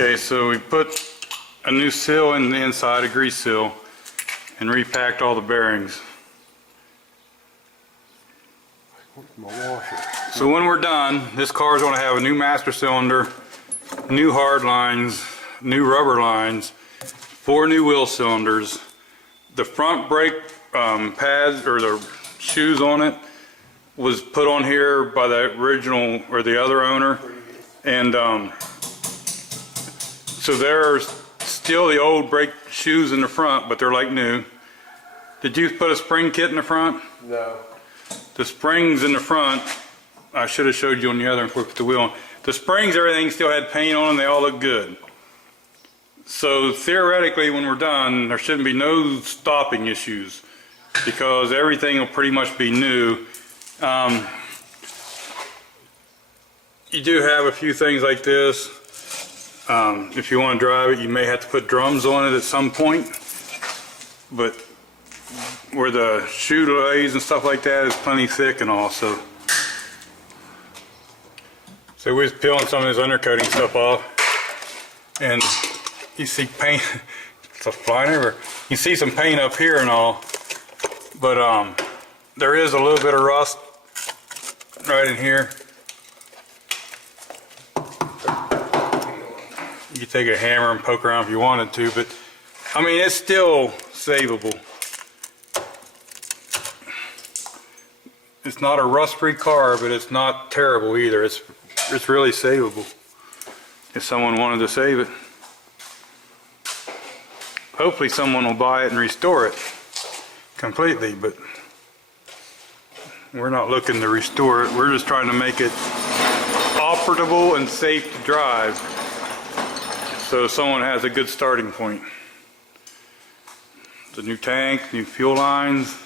Okay, so we put a new seal in the inside, a grease seal, and repacked all the bearings. So when we're done, this car is going to have a new master cylinder, new hard lines, new rubber lines, 4 new wheel cylinders. The front brake pads, or the shoes on it, was put on here by the original or the other owner, and so there's still the old brake shoes in the front, but they're like new. Did you put a spring kit in the front? No. The springs in the front, I should have showed you on the other one before we put the wheel on. The springs, everything still had paint on them, they all look good. So theoretically, when we're done, there shouldn't be no stopping issues because everything will pretty much be new. You do have a few things like this. If you want to drive it, you may have to put drums on it at some point, but where the shoe lays and stuff like that is plenty thick and all. So we're just peeling some of this undercoating stuff off, and you see paint stuff flying everywhere. You see some paint up here and all, but there is a little bit of rust right in here. You could take a hammer and poke around if you wanted to, but I mean, it's still savable. It's not a rust-free car, but it's not terrible either. It's really savable if someone wanted to save it. Hopefully someone will buy it and restore it completely, but we're not looking to restore it. We're just trying to make it operable and safe to drive, so someone has a good starting point. The new tank, new fuel lines,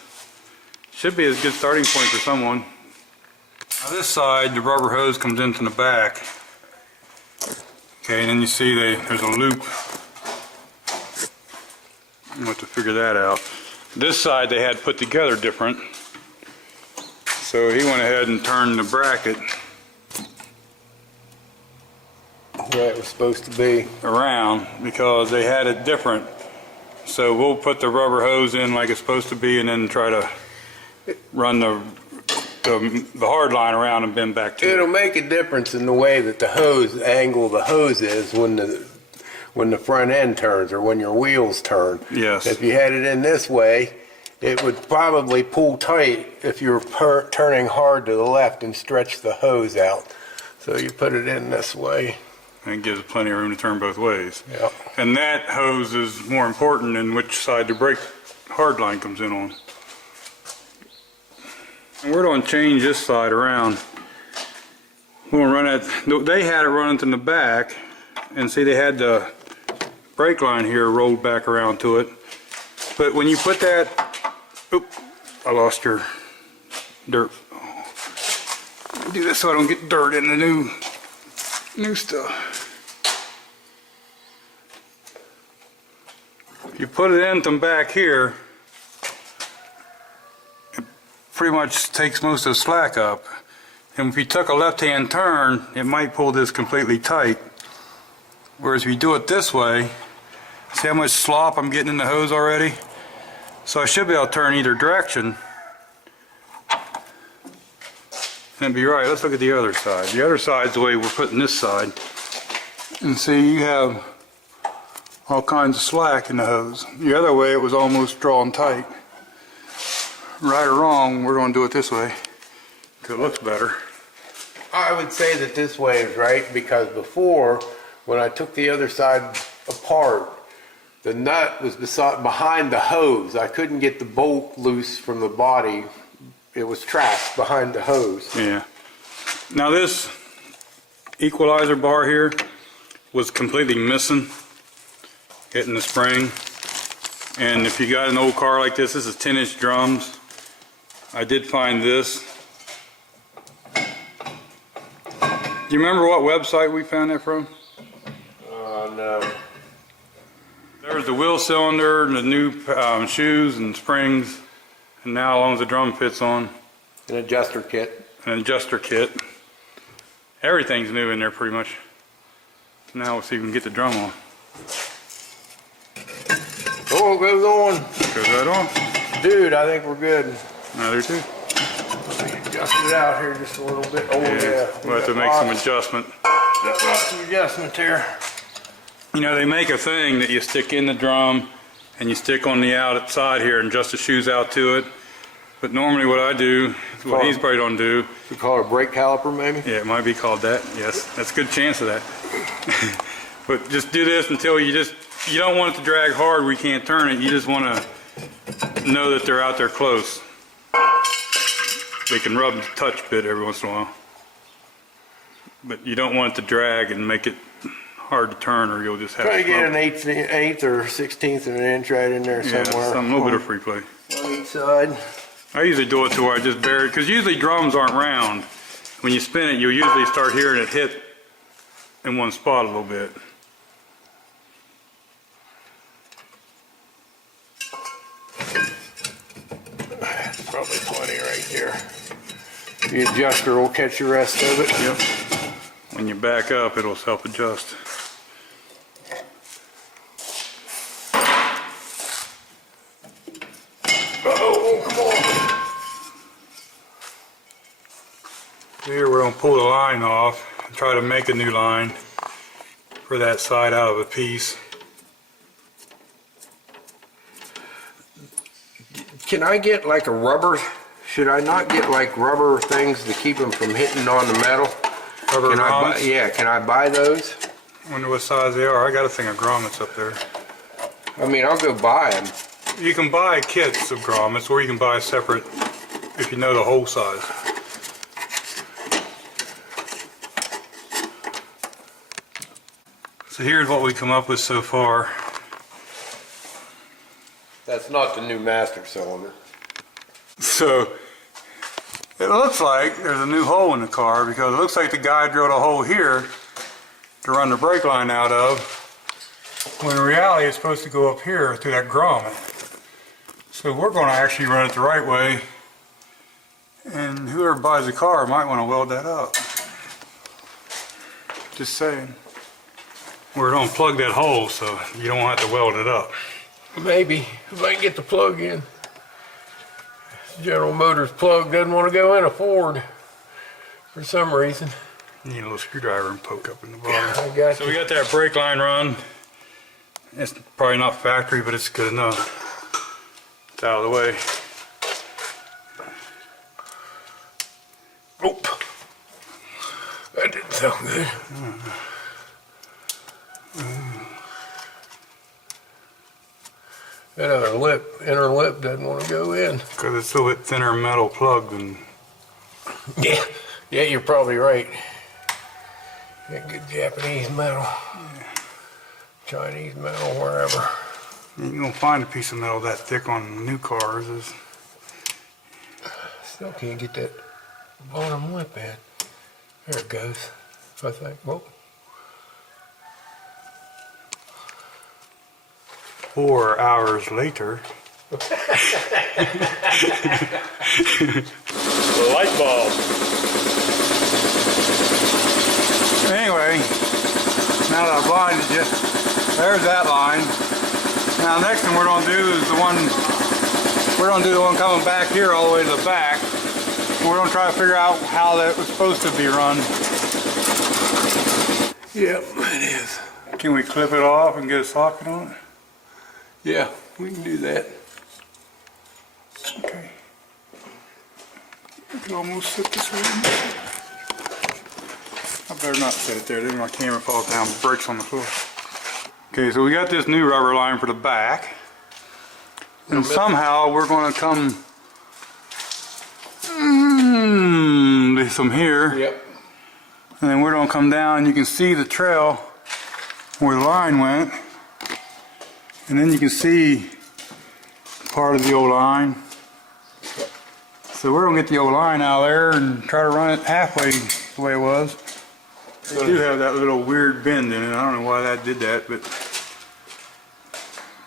should be a good starting point for someone. Now this side, the rubber hose comes into the back. Okay, and then you see there's a loop. I'll have to figure that out. This side they had put together different. So he went ahead and turned the bracket Where it was supposed to be. around because they had it different. So we'll put the rubber hose in like it's supposed to be and then try to run the hard line around and bend back to it. It'll make a difference in the way that the hose, angle of the hose is when the front end turns or when your wheels turn. Yes. If you had it in this way, it would probably pull tight if you're turning hard to the left and stretch the hose out. So you put it in this way. And it gives it plenty of room to turn both ways. Yeah. And that hose is more important than which side the brake hard line comes in on. And we're going to change this side around. We're going to run it, they had it running to the back, and see they had the brake line here rolled back around to it. But when you put that, oop, I lost your dirt. Let me do this so I don't get dirt in the new stuff. If you put it in from back here, it pretty much takes most of the slack up. And if you took a left-hand turn, it might pull this completely tight. Whereas if you do it this way, see how much slop I'm getting in the hose already? So I should be able to turn either direction. And be right. Let's look at the other side. The other side's the way we're putting this side. And see, you have all kinds of slack in the hose. The other way, it was almost drawn tight. Right or wrong, we're going to do it this way because it looks better. I would say that this way is right because before, when I took the other side apart, the nut was behind the hose. I couldn't get the bolt loose from the body. It was trapped behind the hose. Yeah. Now this equalizer bar here was completely missing, hitting the spring. And if you got an old car like this is 10-inch drums. I did find this. Do you remember what website we found that from? No. There was the wheel cylinder and the new shoes and springs, and now as long as the drum fits on. An adjuster kit. An adjuster kit. Everything's new in there pretty much. Now we'll see if we can get the drum on. Oh, it goes on. Goes right on. Dude, I think we're good. Another two. Let me adjust it out here just a little bit. Oh, yeah. We'll have to make some adjustment. Got lots of adjustment there. You know, they make a thing that you stick in the drum and you stick on the outside here and adjust the shoes out to it. But normally what I do, what he's probably don't do. We call it a brake caliper, maybe? Yeah, it might be called that. Yes, that's a good chance of that. But just do this until you don't want it to drag hard where you can't turn it. You just want to know that they're out there close. They can rub the touch bit every once in a while. But you don't want it to drag and make it hard to turn, or you'll just have Try to get smoke. an eighth or 16th of an inch right in there Yeah, somewhere. a little bit of free play. On each side. I usually do it to where I just bury it, because usually drums aren't round. When you spin it, you'll usually start hearing it hit in one spot a little bit. Probably plenty right there. The adjuster will catch the rest of it. Yep. When you back up, it'll self-adjust. Oh, come on. Here we're going to pull the line off and try to make a new line for that side out of a piece. Can I get like a rubber? Should I not get like rubber things to keep them from hitting on the metal? Rubber Can I buy, grommets? yeah, can I buy those? Wonder what size they are. I got a thing of grommets up there. I mean, I'll go buy them. You can buy kits of grommets, or you can buy separate if you know the hole size. So here's what we come up with so far. That's not the new master cylinder. So it looks like there's a new hole in the car, because it looks like the guy drilled a hole here to run the brake line out of, when in reality it's supposed to go up here through that grommet. So we're going to actually run it the right way, and whoever buys the car might want to weld that up. Just saying. We're going to plug that hole so you don't have to weld it up. Maybe, if I can get the plug in. General Motors plug doesn't want to go in a Ford for some reason. You need a little screwdriver and poke up in the bottom. I got So you. we got that brake line run. It's probably not factory, but it's good enough. It's out of the way. Oop. That didn't sound good. That other lip, inner lip doesn't want to go in. Because it's a little bit thinner metal plug than... Yeah, yeah, you're probably right. That good Japanese metal. Chinese metal, wherever. You don't find a piece of metal that thick on new cars. Still can't get that bottom lip in. There it goes, I think. Whoa. 4 hours later. The light bulb. Anyway, now that I've blinded you, there's that line. Now next thing we're going to do is the one coming back here all the way to the back. We're going to try to figure out how that was supposed to be run. Yep, it is. Can we clip it off and get a socket on it? Yeah, we can do that. Okay. I can almost sit this way. I better not set it there, then my camera falls down and breaks on the floor. Okay, so we got this new rubber line for the back. And somehow we're going to come from here. Yep. And then we're going to come down. You can see the trail where the line went. And then you can see part of the old line. So we're going to get the old line out of there and try to run it halfway the way it was. They do have that little weird bend in it. I don't know why that did that, but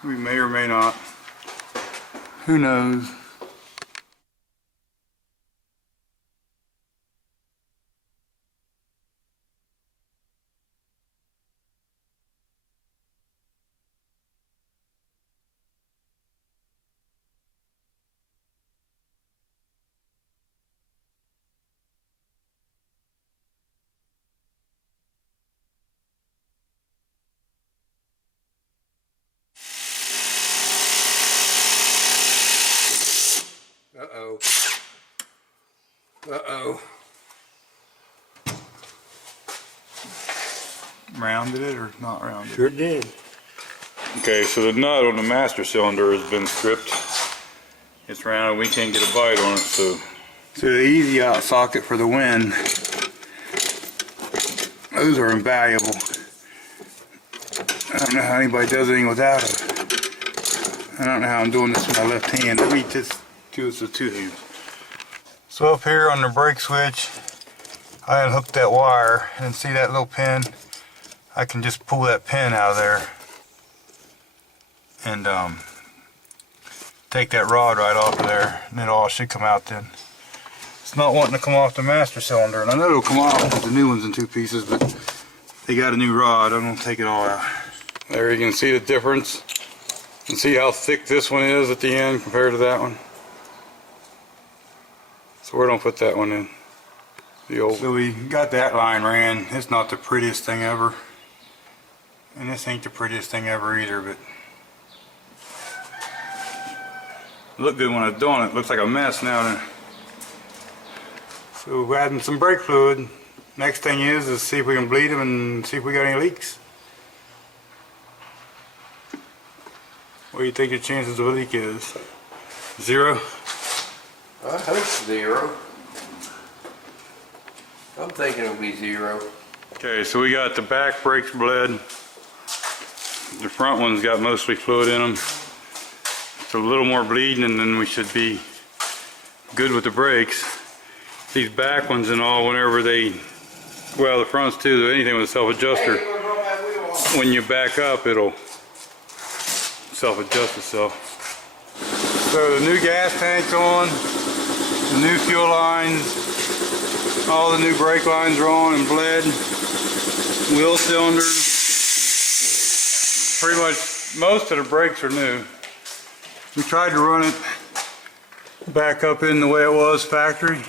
we may or may not. Who knows? rounded it or not rounded? Sure did. Okay, so the nut on the master cylinder has been stripped. It's rounded, we can't get a bite on it, so the easy out socket for the wind, those are invaluable. I don't know how anybody does anything without it. I don't know how I'm doing this with my left hand. Let me just do this with two hands. So up here on the brake switch, I unhooked that wire, and see that little pin? I can just pull that pin out of there and take that rod right off of there, and it all should come out then. It's not wanting to come off the master cylinder, and I know it'll come off with the new one's in two pieces, but they got a new rod. I'm going to take it all out. There you can see the difference. You can see how thick this one is at the end compared to that one. So we're going to put that one in. So we got that line ran. It's not the prettiest thing ever. And this ain't the prettiest thing ever either, but it looked good when I was doing it. It looks like a mess now. So we're adding some brake fluid. Next thing is see if we can bleed them and see if we got any leaks. What do you think the chances of a leak is? 0? I hope 0. I'm thinking it'll be 0. Okay, so we got the back brakes bled. The front one's got mostly fluid in them. It's a little more bleeding, and then we should be good with the brakes. These back ones and all, whenever they, well, the fronts too, anything with a self-adjuster, when you back up, it'll self-adjust itself. So the new gas tank's on, the new fuel lines, all the new brake lines are on and bled, wheel cylinders, pretty much most of the brakes are new. We tried to run it back up in the way it was factory.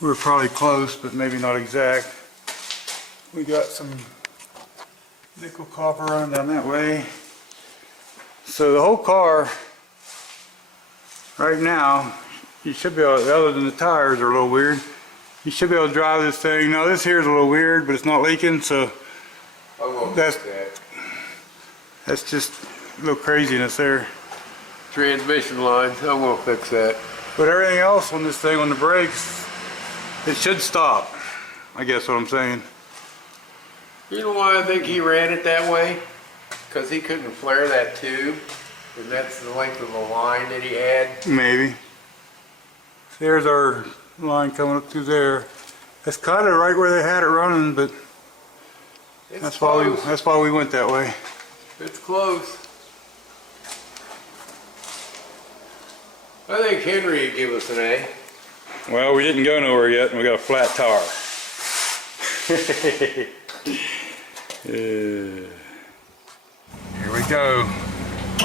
We were probably close, but maybe not exact. We got some nickel copper running down that way. So the whole car, right now, you should be able, other than the tires are a little weird, you should be able to drive this thing. Now this here is a little weird, but it's not leaking, so that's just a little craziness there. Transmission lines, I will fix that. But everything else on this thing, on the brakes, it should stop. I guess what I'm saying. You know why I think he ran it that way? Because he couldn't flare that tube, and that's the length of the line that he had. Maybe. There's our line coming up through there. That's kind of right where they had it running, but that's why we went that way. It's close. I think Henry would give us an A. Well, we didn't go nowhere yet, and we got a flat tire. Here we go.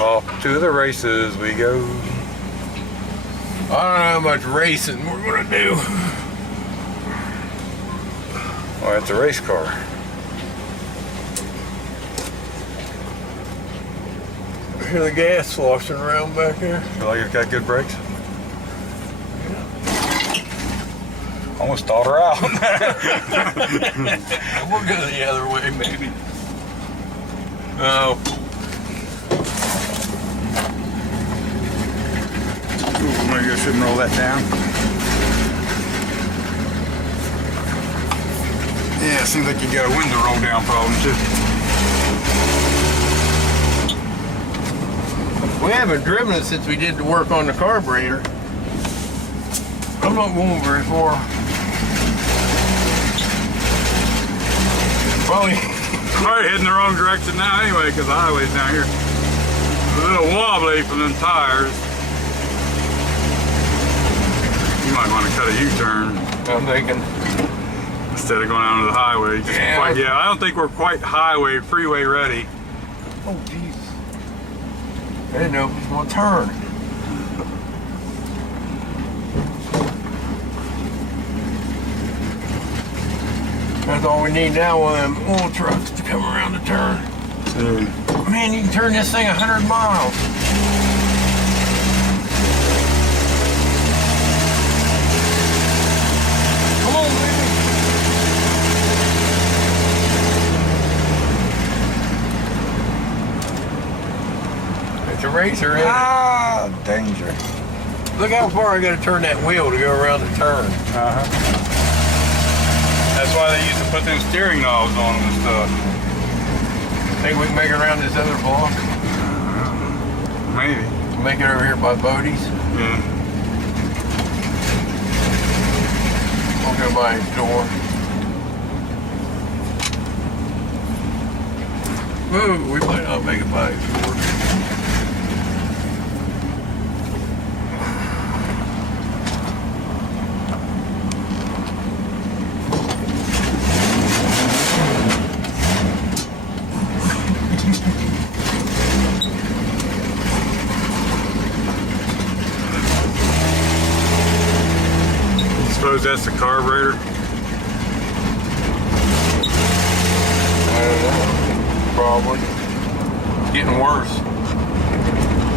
Off to the races we go. I don't know how much racing we're gonna do. Well, it's a race car. Hear the gas sloshing around back there. Feel like it's got good brakes? Almost stalled her out. We'll go the other way, maybe. Oh. Ooh, maybe I shouldn't roll that down. Yeah, it seems like you got a window roll down problem too. We haven't driven it since we did the work on the carburetor. I'm not going very far. Probably heading the wrong direction now anyway, because the highway's down here. A little wobbly from them tires. You might want to cut a U-turn. I'm thinking. Instead of going out to the highway. Yeah, I don't think we're quite freeway ready. Oh, jeez. I didn't know it was going to turn. That's all we need now, one of them oil trucks to come around the turn. Man, you can turn this thing 100 miles. Come on, baby. brakes are in it. Ah, danger. Look how far I gotta turn that wheel to go around the turn. Uh-huh. That's why they used to put them steering knobs on them and stuff. Think we can make it around this other block? Maybe. Make it over here by Bodie's? Yeah. We'll go by his door. Ooh, we might not make it by his door. Suppose that's the carburetor. I don't know. Probably. Getting worse.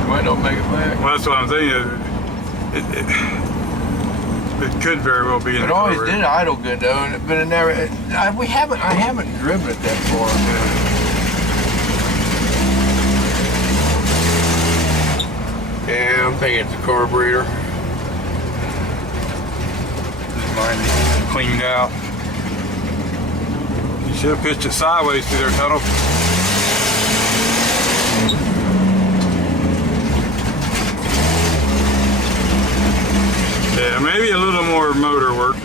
Might not make it back. Well, that's what I'm thinking. It could very well be in It the always carburetor. did idle good though, but it never. I haven't driven it that far. Yeah, I'm thinking it's a carburetor. Mine is cleaned out. You should have pitched it sideways through there, Tuttle. Yeah, maybe a little more motor work.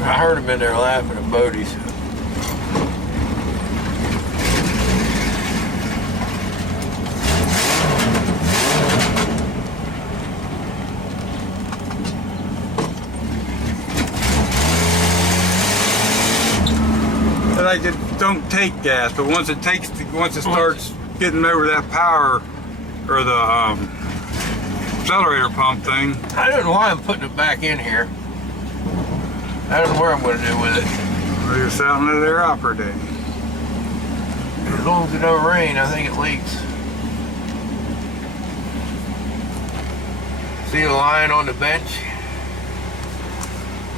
I heard him in there laughing at Bodie's. Like it don't take gas, but once it starts getting over that power or the accelerator pump thing. I don't know why I'm putting it back in here. I don't know what I'm going to do with it. Well, you're out into their opera day. As long as it don't rain, I think it leaks. See the line on the bench?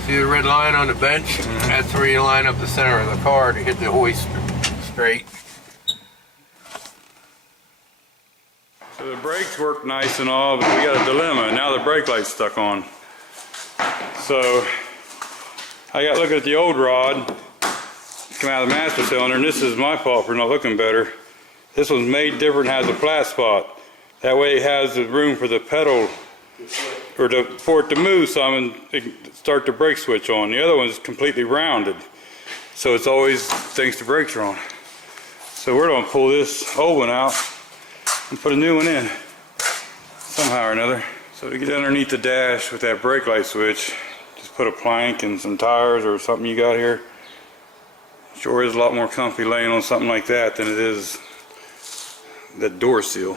See the red line on the bench? Mm-hmm. That's where you line up the center of the car to hit the hoist straight. So the brakes work nice and all, but we got a dilemma. Now the brake light's stuck on. So I got looking at the old rod, come out of the master cylinder, and this is my fault for not looking better. This one's made different, has a flat spot. That way it has the room for the pedal, or for it to move some and start the brake switch on. The other one's completely rounded, so it's always thinks the brakes are on. So we're going to pull this old one out and put a new one in, somehow or another. So to get underneath the dash with that brake light switch, just put a plank and some tires or something you got here. Sure is a lot more comfy laying on something like that than it is that door seal.